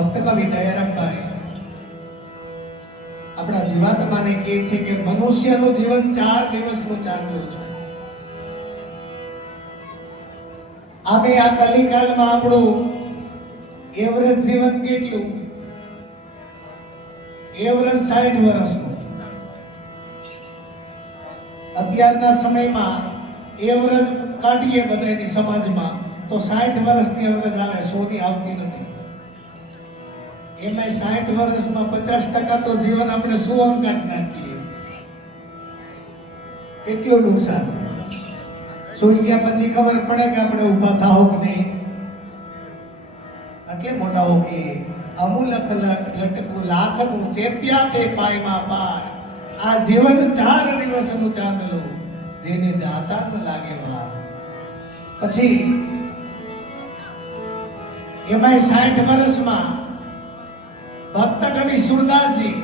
ભક્ત કવિ દયારામભાઈ આપણા જીવાત્માને કહે છે કે મનુષ્યનું જીવન 4 દિવસનું ચાંદલું છે. આપણે આ કલિકાલમાં આપણું એવરેજ જીવન કેટલું? એવરેજ 60 વર્ષનું. અત્યારના સમયમાં એવરેજ કાઢીએ બધાની સમાજમાં તો 60 વર્ષની એવરેજ આવે, 100 ની આવતી નથી. એમાં 60 વર્ષમાં 50% તો જીવન આપણે સુવમ કાઢી નાખીએ. કેટલું નુકસાન. સુઈ ગયા પછી ખબર પડે કે આપણે ઊભા થાવ કે નહીં. એટલે મોટા હો કે અમૂલક લટકું લાખનું ચેત્યા તે પાયમાં પાર. આ જીવન 4 દિવસનું ચાંદલું, જેને જાતા ન લાગે વાર. પછી એમાંય 60 વર્ષમાં ભક્ત કવિ સુરદાસજી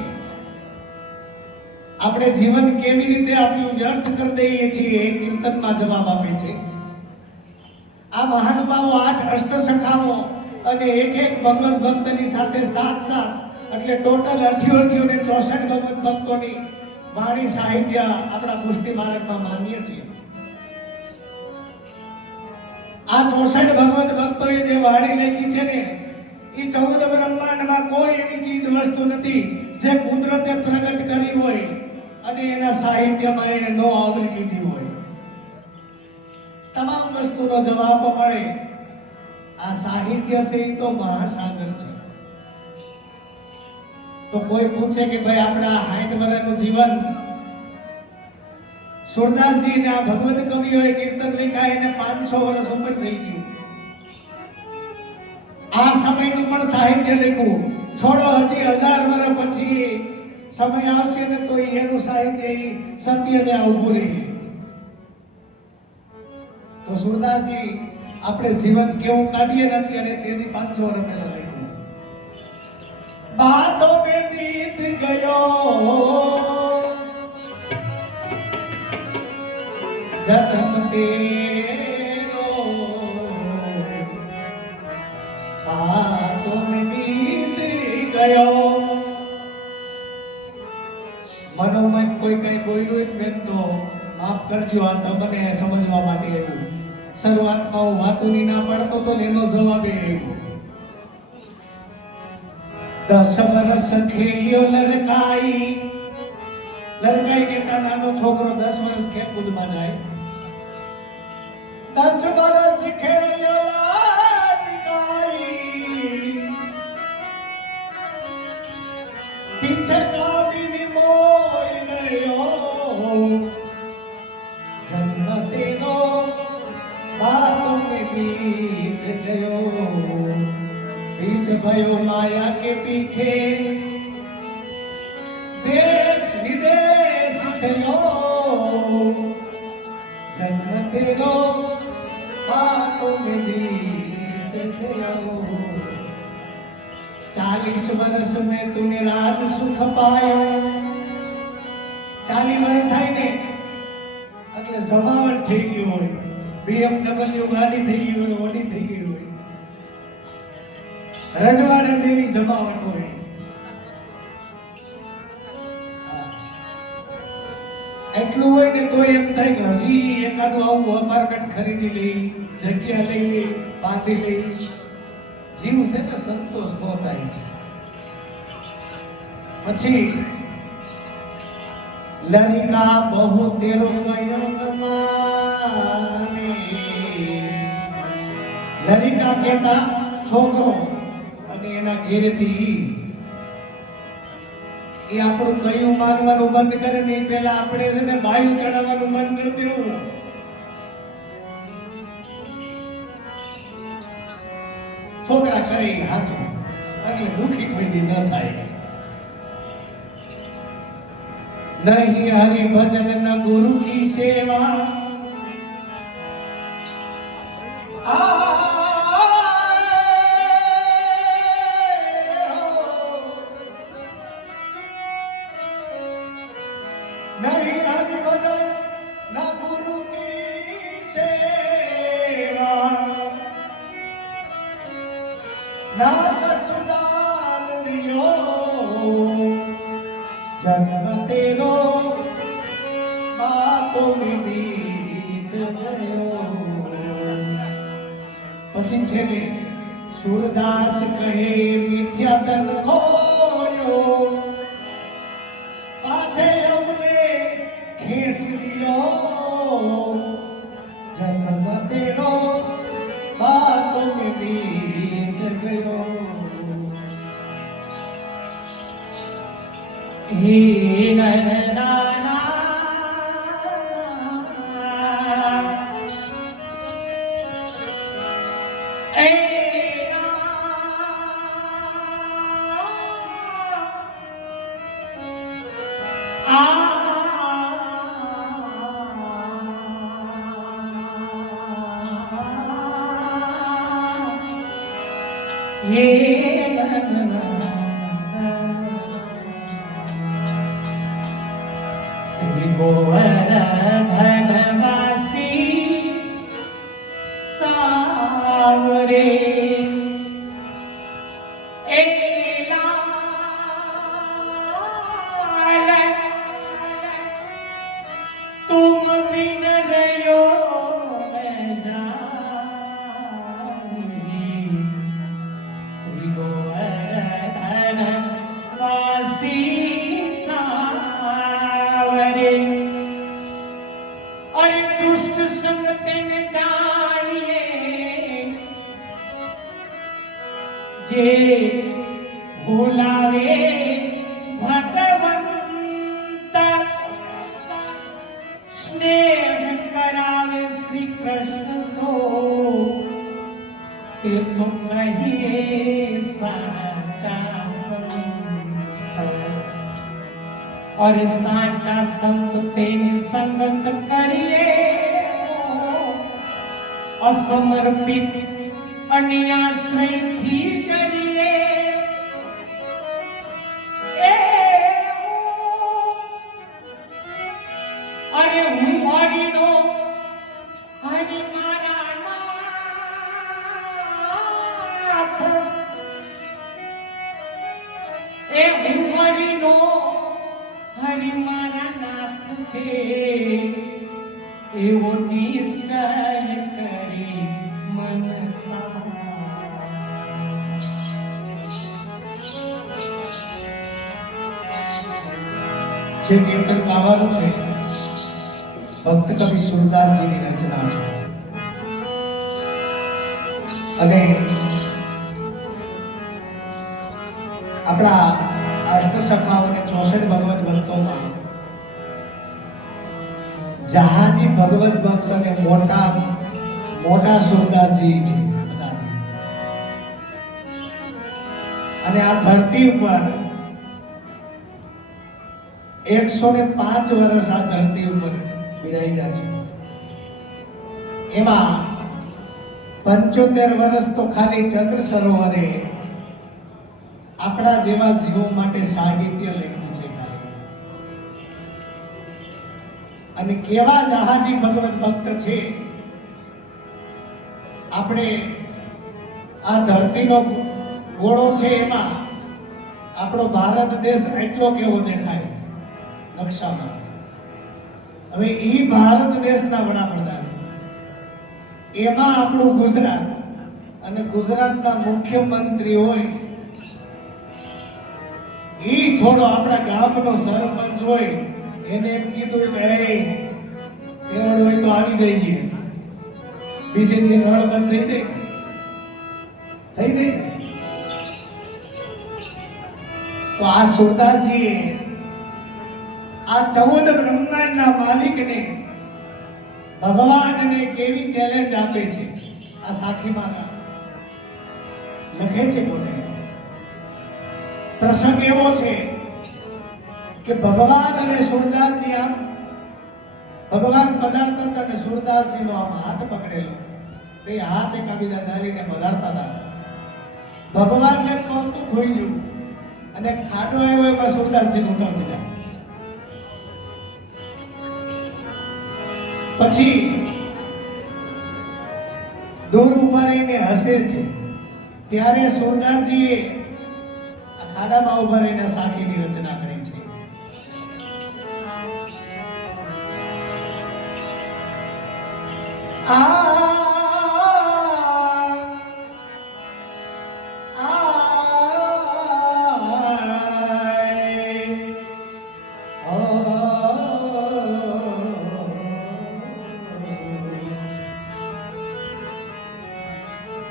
આપણે જીવન કેવી રીતે આપ્યું વ્યર્થ કરી દઈએ છીએ એ કીર્તનમાં જવાબ આપે છે. આ મહાનુભાવો 8 અષ્ટસખાઓ અને એક ભગવત ભક્તની સાથે 7 એટલે ટોટલ 68 ને 64 ભગવત ભક્તોની વાણી સાહિત્ય આપણા પુષ્ટિ માર્ગમાં માન્ય છે. આ 64 ભગવત ભક્તોએ જે વાણી લખી છે ને, એ 14 બ્રહ્માંડમાં કોઈ એવી ચીજ વસ્તુ નથી જે કુદરતે પ્રગટ કરી હોય અને એના સાહિત્યમાં એને નો આવરી લીધી હોય. તમામ વસ્તુનો જવાબ મળે. આ સાહિત્ય છે એ તો મહાસાગર છે. તો કોઈ પૂછે કે ભાઈ આપણા 60 વર્ષનું જીવન, સુરદાસજી ને આ ભગવત કવિઓએ કીર્તન લખ્યા એને 500 વર્ષ ઉપર થઈ ગયું. આ સમયનું પણ સાહિત્ય લખ્યું. છોડો હજી 1000 વર્ષ પછી સમય આવશે ને તો એનું સાહિત્ય સત્યને ઊભું રહે. તો સુરદાસજી આપણે જીવન કેવું કાઢીએ નથી અને તેની 500 વર્ષ પહેલા લખ્યું. બાતો में बीत गयो जन्म तेरो, बातों में बीत गयो. મનોમન કોઈ કઈ બોલ્યું મેં તો માફ કરજો, આ તમને સમજવા માટે આવ્યું. શરૂઆતમાં હું વાતોની ના પાડતો તો એનો જવાબ આવ્યો. 10 વર્ષ ખેલ્યો લરકાઈ. લરકાઈ કેતા નાનો છોકરો 10 વર્ષ ખેલકૂદમાં જાય. 10 વર્ષ ખેલ્યો લરકાઈ, પીછે કાબીની મોય ગયો. જન્મ તેરો बातों में बीत गयो, विष भयो माया के पीछे, देश विदेश थयो. जन्म तेरो बातों में बीत गयो. 40 वर्ष में तूने राज सुख पायो. 40 વર્ષ થાય ને એટલે જમાવટ થઈ ગઈ હોય. BMW ગાડી થઈ ગઈ હોય, ઓડી થઈ ગઈ હોય, રજવાડે દેવી જમાવટ હોય. એટલું હોય ને તો એમ થાય કે હજી એકાદું આવું અપાર્ટમેન્ટ ખરીદી લઈ, જગ્યા લઈ લે, બાંધી લઈ. જીવ છે ને સંતોષ ન થાય. પછી લરિકા બહુ તેરો ગયનમાં, લરિકા કેતા છોકરો અને એના ઘેરેથી એ આપણું કયું માનવાનું બંધ કરે ને પેલા આપણે છે ને વાયુ ચડાવવાનું મન કરી દેવું. છોકરા કરે હાચું એટલે દુખી કોઈ દી ન થાય. नहीं हरि भजन न गुरु की सेवा, नहीं हरि भजन न गुरु की सेवा, ना कछुदा जन्म तेरो बातों में बीत गयो। પછી છેલ્લે सूरदास कहे मिथ्या तन खोयो, पाछे हमने खेच लियो, जन्म तेरो बातों में बीत गयो। हे नरनाना श्री गोवर्धनवासी सावरे तुम बिन रहो मैं जानी। श्री गोवर्धनवासी सावरे और दुष्ट संग तेन जानिए, जे भुलावे भगवंत स्नेह करावे श्री कृष्ण सो, ते तो कहिए साचा संत। और साचा संत तेनी संगत करिए, असमर्पित अन्याश्रय थी डरिए। अरे हूँ हरिनो हरि मारा नाथ, ए हूँ हरिनो हरि मारा नाथ छे, एवो निश्चय करी मनसा। જે કીર્તન ગાવાનું છે ભક્ત કવિ સુરદાસજીની રચના છે અને આપણા અષ્ટસખાઓ અને 64 ભગવત ભક્તોમાં જહાજી ભગવત ભક્ત અને મોટા સુરદાસજી છે બધાથી। અને આ ધરતી ઉપર 105 વર્ષ આ ધરતી ઉપર બિરાજ્યા છે। એમાં 75 વર્ષ તો ખાલી ચંદ્ર સરોવરે આપણા જેવા જીવો માટે સાહિત્ય લખ્યું છે ખાલી। અને કેવા જહાજી ભગવત ભક્ત છે। આપણે આ ધરતીનો ગોળો છે એમાં આપણો ભારત દેશ એટલો કેવો દેખાય નકશામાં। હવે ઈ ભારત દેશના વડાપ્રધાન, એમાં આપણું ગુજરાત અને ગુજરાતના મુખ્યમંત્રી હોય, ઈ છોડો આપણા ગામનો સરપંચ હોય, એને એમ કીધું કે એ તેવડ હોય તો આવી જઈએ, બીજે દી નળ બંધ થઈ જાય। તો આ સુરદાસજીએ આ 14 બ્રહ્માંડના માલિકને ભગવાનને કેવી ચેલેન્જ આપે છે। આ સાખીમાં લખે છે કોને પ્રસંગ એવો છે કે ભગવાન અને સુરદાસજી આમ ભગવાન પધારતા હતા અને સુરદાસજીનો આમ હાથ પકડેલો, બે હાથ એકાબીજા ધારીને પધારતા હતા। ભગવાનને કૌતુક હોઈ ગયું અને ખાડો આવ્યો એમાં સુરદાસજીને ઉતાર દીધા। પછી દૂર ઉભા રહીને હસે છે, ત્યારે સુરદાસજીએ આ ખાડામાં ઉભા રહીને સાખીની રચના કરી છે।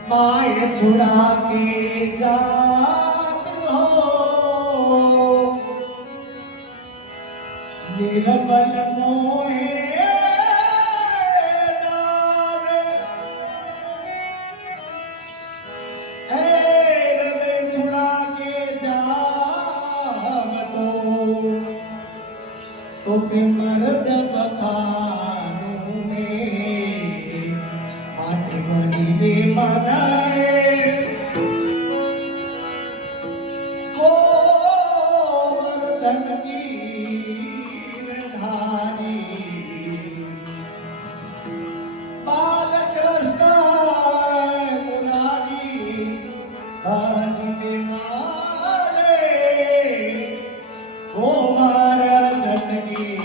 माए छुड़ा के जात हो निर्मल मोहे हृदय छुड़ा के जात तो मर्द बखानों में माटी भरी मनाए ओ वर्धन गिरधारी बालक रस्ता मुरारी भजने वाले ओ वर्धन गिर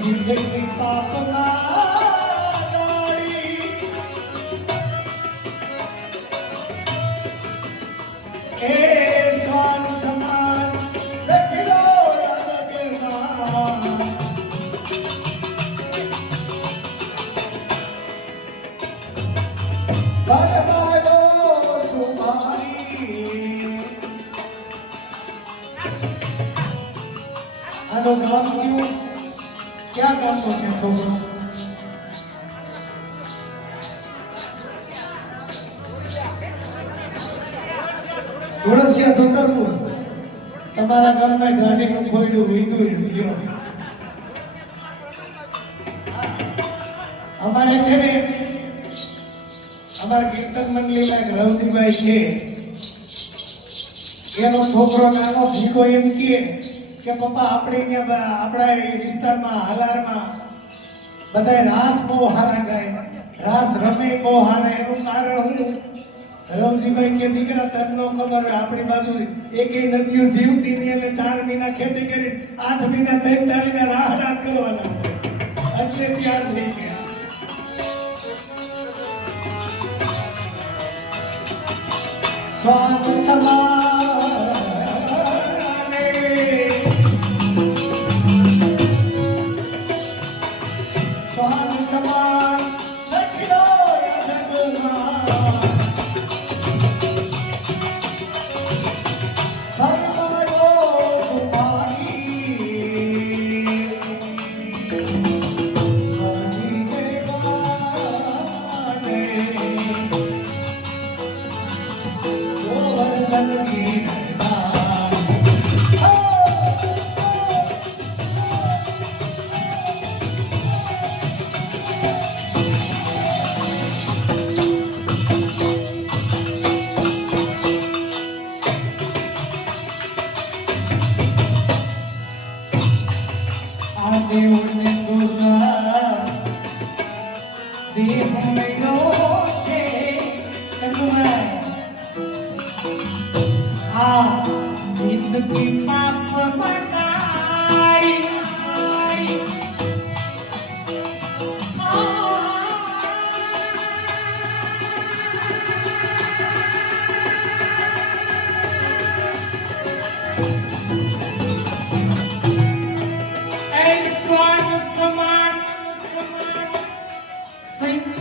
જિંદગી પાપના ગાડી એ સ્વાન સમાન લખલો રગના બરબાયો સુમારી આનો નામ કયું क्या काम करते हैं छोकरो तुळसिया धुंडरपुर તમારા ગામમાં ગાડીનું ખોયડું વીધું ગયો અમારે છે ને અમારા કીર્તન મંડળીના એક રવજીભાઈ છે એનો છોકરો નાનો ભીખો એમ કહે કે પપ્પા આપણે અહીંયા આપણા વિસ્તારમાં હાલારમાં બધા રાસ બહુ હારા ગાય રાસ રમે બહુ હારા એનું કારણ હું રવજીભાઈ કે દીકરા તને નો ખબર હોય આપણી બાજુ એકેય નદીઓ જીવતી નહીં એટલે 4 મહિના ખેતી કરી 8 મહિના 3 દાડીના રાહડાટ કરવાના એટલે ત્યાર થઈ ગયા સ્વામ સમાને સ્વામ સમાન લખલો જગમાં Bye.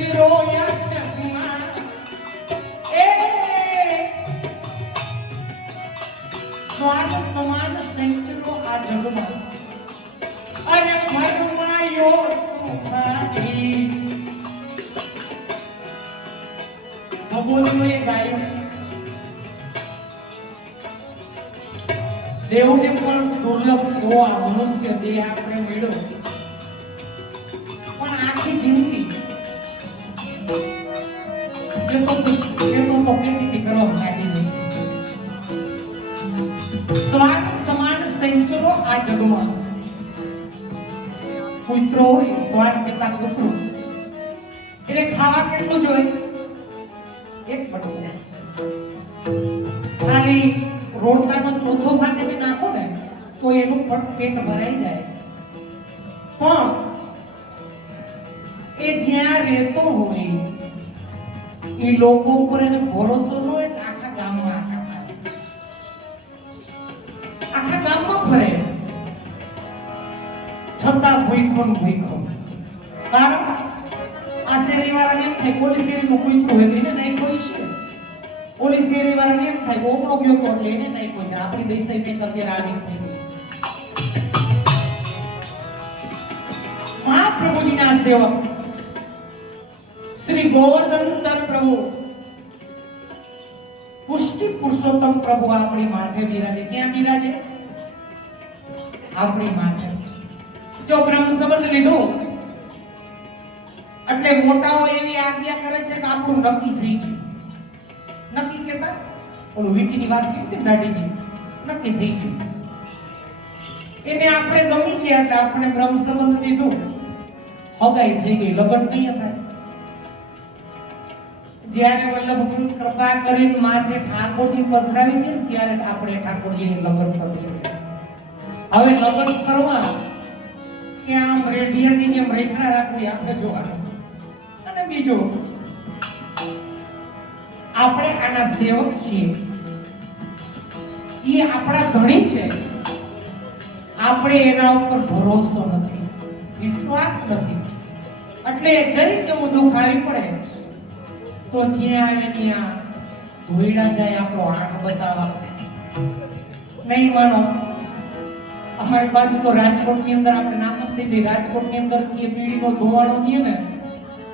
સંચરો યા જગમાં એ સ્વાદ સમાન સંચરો આ જગમાં અને મરમાયો સુખાથી ભગવતીએ ગાયું દેવને પણ દુર્લભ એવો આ મનુષ્ય દેહ આપણે મળ્યો પણ આખી જિંદગી એ તો કેતી કરવા માંગી નહીં સ્વાદ સમાન સંચરો આ જગમાં કૂતરો હોય સ્વાદ કરતા કૂતરું એટલે ખાવા કેટલું જોઈએ એક બટકું ખાલી રોટલાનો ચોથો ભાગ એને નાખો ને તો એનું પણ પેટ ભરાઈ જાય પણ એ જ્યાં રહેતો હોય એ લોકો ઉપર એને ભરોસો ન હોય એટલે આખા ગામમાં ફરે છતાં ભૂખો કારણ આ શેરી વાળાને એમ થાય પોલીસ શેરીનું કૂતરું હોય એને નહીં કોઈ છે પોલીસ શેરી વાળાને એમ થાય ઓપરો ગયો તો એટલે એને નહીં કોઈ છે આપણી દેસાઈ બેંક અત્યારે આવી થઈ ગઈ મહાપ્રભુજીના સેવક શ્રી ગોવર્ધનધર પ્રભુ પુષ્ટિ પુરુષોત્તમ પ્રભુ આપણી માથે બિરાજે ક્યાં બિરાજે આપણી માથે જો બ્રહ્મ સંબંધ લીધો એટલે મોટાઓ એવી આજ્ઞા કરે છે કે આપણું નક્કી થઈ ગયું નક્કી કેતા ઓલું વીટીની વાત કરી દાઢીજી નક્કી થઈ ગયું એને આપણે ગમી ગયા એટલે આપણે બ્રહ્મ સંબંધ લીધું હગાઈ થઈ ગઈ લગ્ન નહીં થાય જ્યારે વલ્લભ કૃપા કરીને માથે ઠાકોરજી પધરાવી દે ત્યારે આપણે ઠાકોરજીને લગ્ન કરી હવે લગ્ન કરવા કે આમ રેડિયરની જેમ રેખા રાખવી આપણે જોવાનું છે અને બીજો આપણે આના સેવક છીએ એ આપણા ધણી છે આપણે એના ઉપર ભરોસો નથી વિશ્વાસ નથી એટલે જરી કેવું દુઃખ આવી પડે તો જ્યાં આવે ત્યાં ધોઈડા જાય આપણો આંખ બતાવવા નહીં માનો અમારી બાજુ તો રાજકોટની અંદર આપણે નામ જ દીધી રાજકોટની અંદર કે પીડીનો ધોવાળો દે ને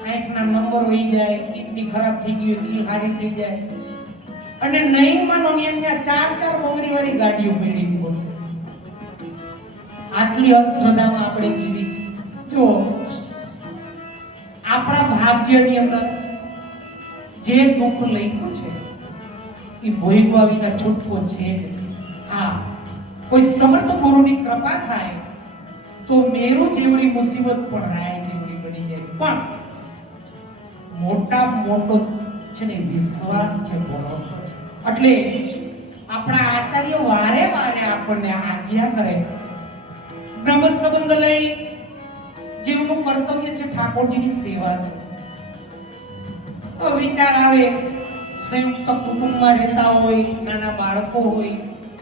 આંખના નંબર હોઈ જાય કિડની ખરાબ થઈ ગઈ હોય એ હારી થઈ જાય અને નહીં માનો ત્યાં 4 બંગડી વાળી ગાડીઓ પડી હતી આટલી અંધશ્રદ્ધામાં આપણે જીવી છે જો આપણા ભાગ્યની અંદર જે દુઃખ લખ્યું છે એ ભોગવા વિના છૂટકો છે આ કોઈ સમર્થ ગુરુની કૃપા થાય તો મેરુ જેવડી મુસીબત પણ રાય જેવડી બની જાય પણ મોટા મોટો છે ને વિશ્વાસ છે ભરોસો છે એટલે આપણા આચાર્ય વારે વારે આપણને આજ્ઞા કરે બ્રહ્મ સંબંધ લઈ જીવનું કર્તવ્ય છે ઠાકોરજીની સેવા તો વિચાર આવે સંયુક્ત કુટુંબમાં રહેતા હોય નાના બાળકો હોય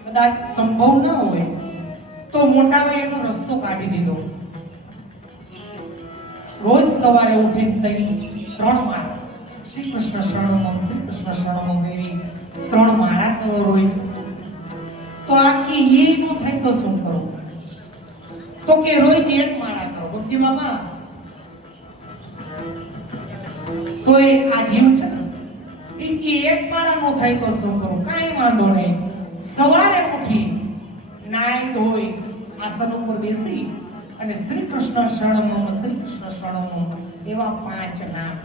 કદાચ સંભવ ના હોય તો મોટાઓએ એનો રસ્તો કાઢી દીધો રોજ સવારે ઉઠીને 3 માળા શ્રી કૃષ્ણ શરણમ એવી 3 માળા કરો રોજ તો આખી એ નો થાય તો શું કરું તો કે રોજ 1 માળા કરો ભક્તિ બાબા તો એ આ જીવ છે ને એ 1 માળા નો થાય તો શું કરું કાઈ વાંધો નહીં સવારે ઉઠી નાઈ ધોઈ આસન ઉપર બેસી અને શ્રી કૃષ્ણ શરણમ એવા 5 નામ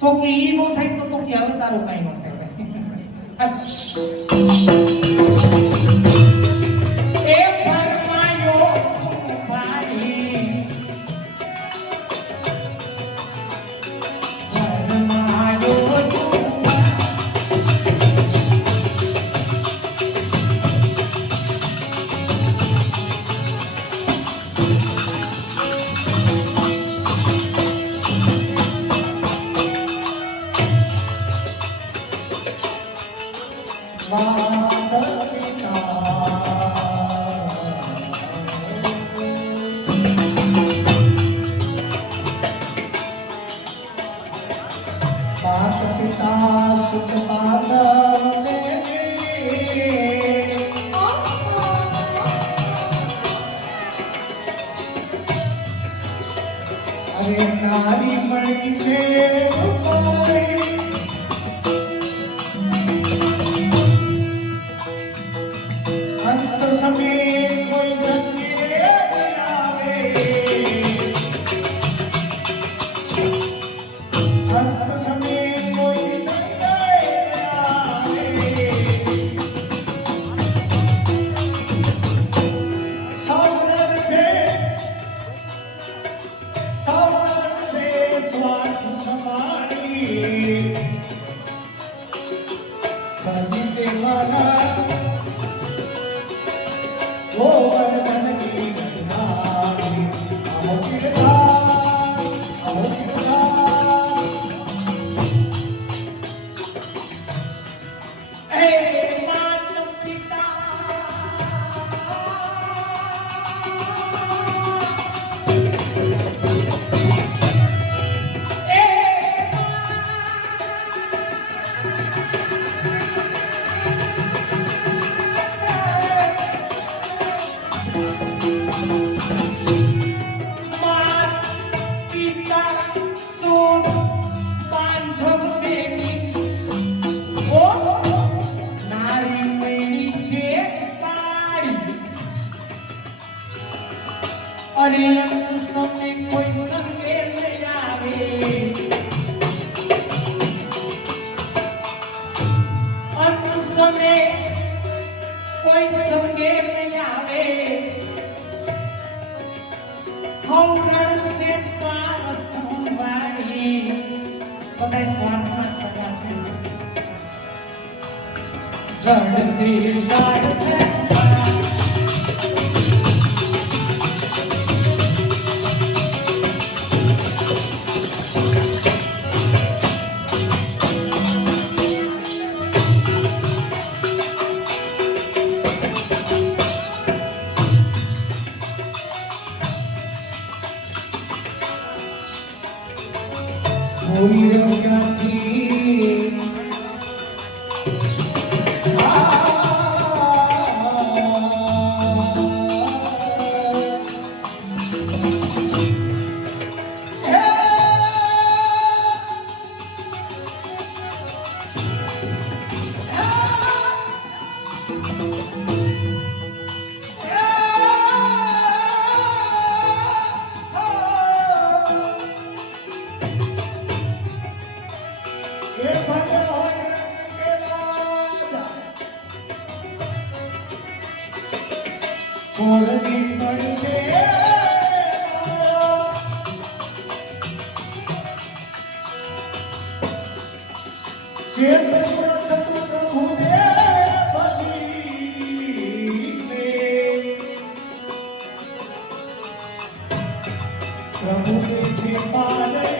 તો કે ઈ નો થાય તો કે હવે તારું કાઈ નો થાય એ ફરમાયો સુભાઈ માત પિતા સુત માધવ ને અરે નારી મળી છે રૂપાળી અંત સમયે કોઈ સંગે આવે અંત સમયે કોઈ સંગે આવે સૌરભ છે સ્વાર્થ સમાણી સજી દેવાના ગોવર્ધન ગિરિધરધારી અહો ગિરધાર અહો ગિરધાર હે માત પિતા અરે અંત સમય કોઈ સંગે નહીં આવે અંત સમય કોઈ સંગે નહીં આવે હવરણ સે સ્વાર્થ વાળી બધા સ્વાર્થમાં સગા છે રણ સે સ્વાર્થ ભૂલ્યો ક્યાંથી એ ભગવાન કે રાજા છોડની પડશે ચેત પ્રથમ પ્રભુને ભજીને પ્રભુ દેશે પારે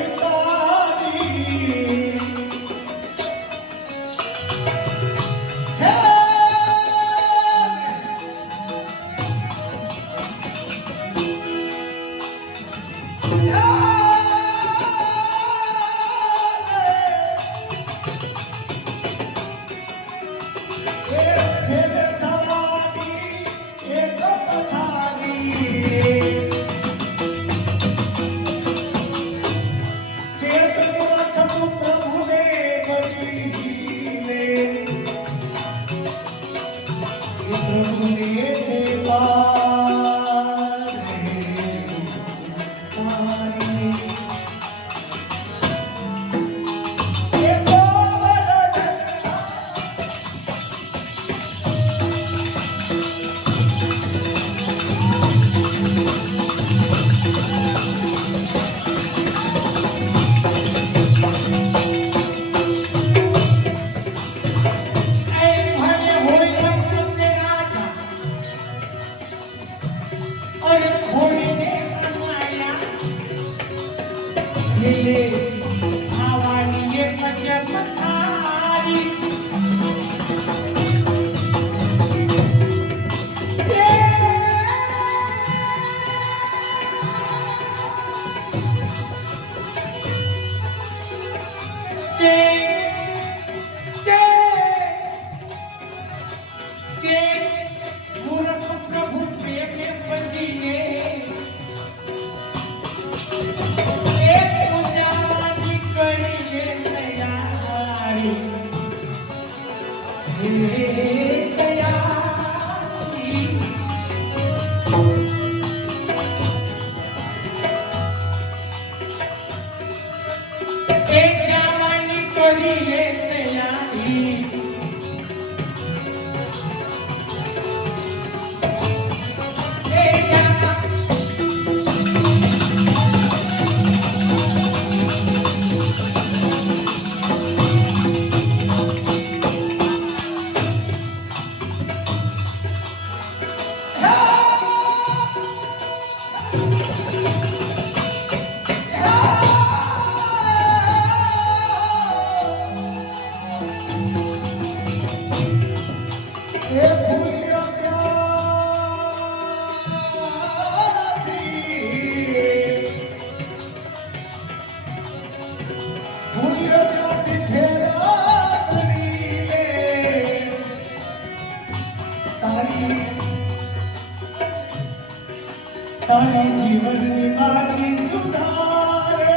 તારી જીવનની બારી સુધારે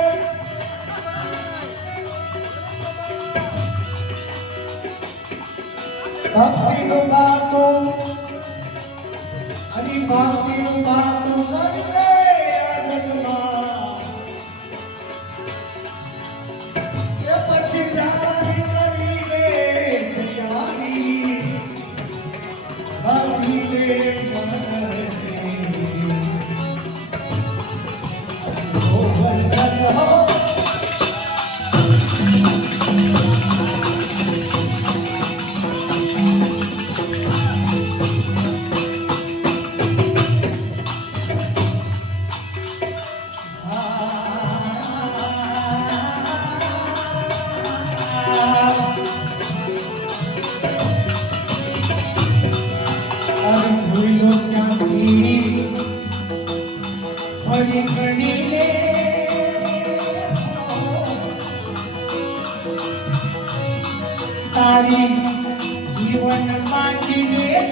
ભક્તિનું બાતું અને ભક્તિનું બાતું કરલે આ જગમાં એ પછી જાણી કરીને તૈયારી ભક્તિને મનરે તારી જીવન માંગીને